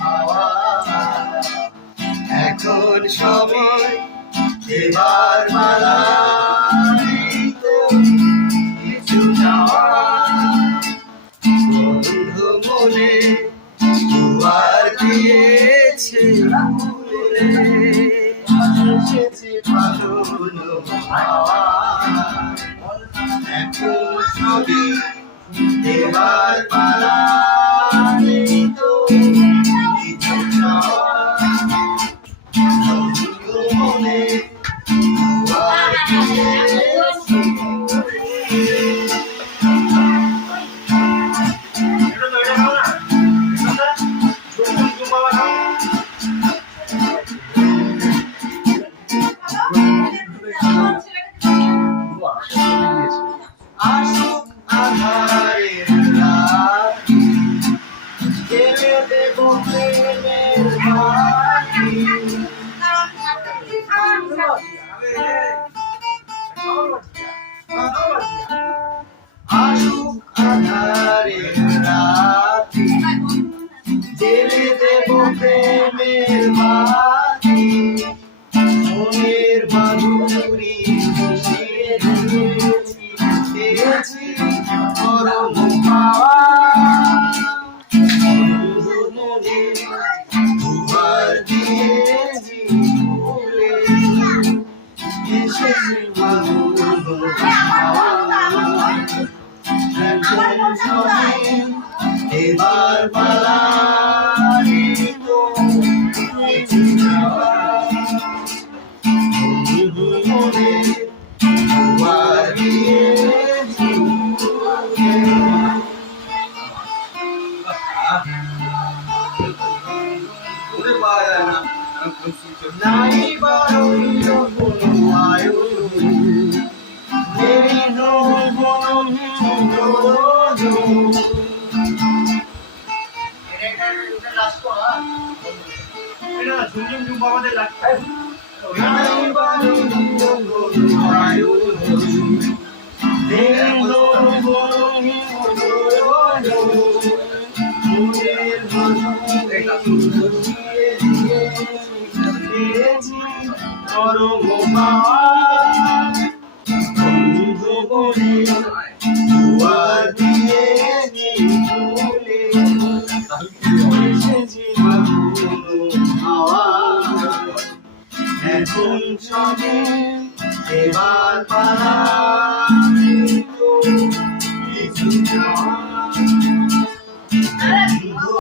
হাওয়া এখন সময় দেবার মালা তো কিছু যাওয়া বন্ধু মনে দুয়ার দিয়েছে এসেছে ফাগুন হাওয়া এখন সবই দেবার মালা তো কিছু যাওয়া বন্ধু মনে দুয়ার দিয়েছে আসুক আধারের রাতি জেলে দেব প্রেমের বাতি আসুক আধারের রাতি জেলে দেব প্রেমের বাতি মনের মাধুরী মিশিয়ে দিয়েছি পরম পাওয়া বন্ধু মনে দুয়ার দিয়েছি ভুলে এসেছি ফাগুন হাওয়া এখন সবে এবার পালা তো কিছু যাওয়া বন্ধু মনে দুয়ার দিয়েছি ভুলে নাই বারইল কোনো আয়োজন দেরি নয় কোনো নাই বারইল কোনো আয়োজন দেরি নয় কোনো মনের পরম পাওয়া বন্ধু বলে দুয়ার দিয়েছি ভুলে এসেছি ফাগুন হাওয়া এখন সবে এবার পালা তো কিছু